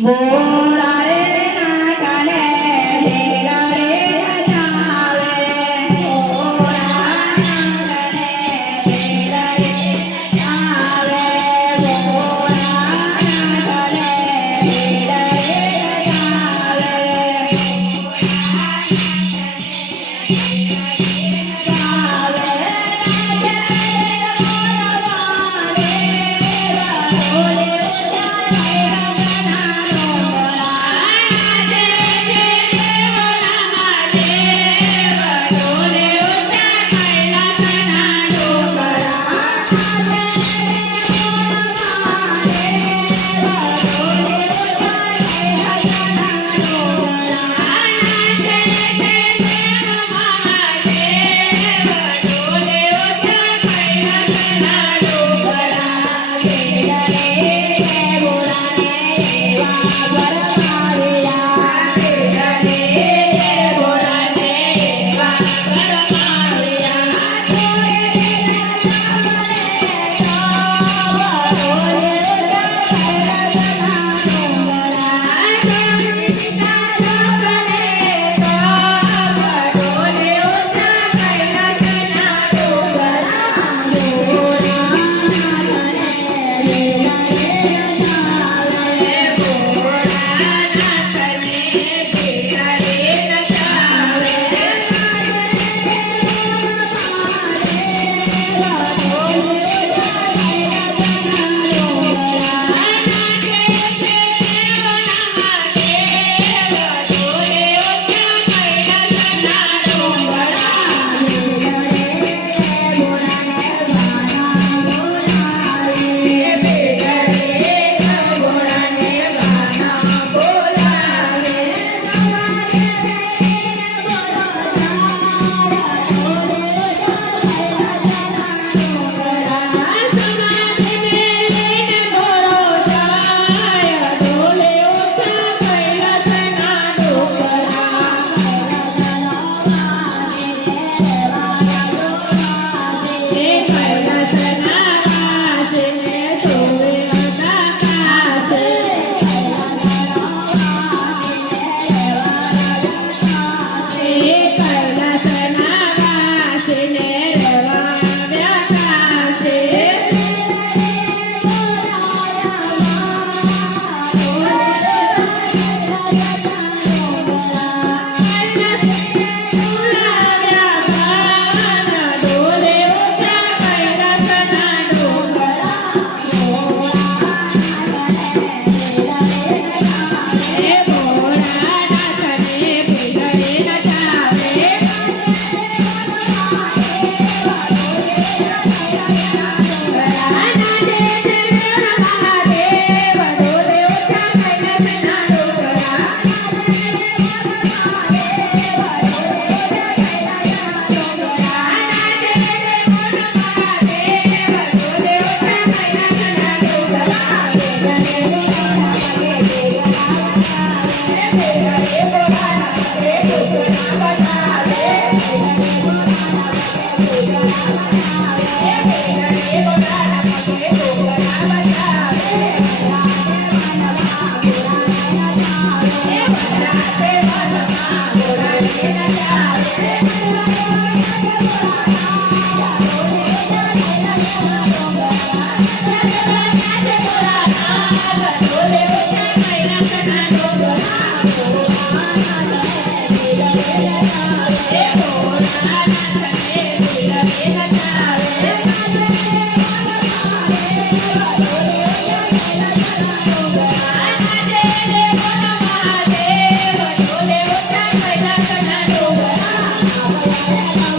four, Yeah.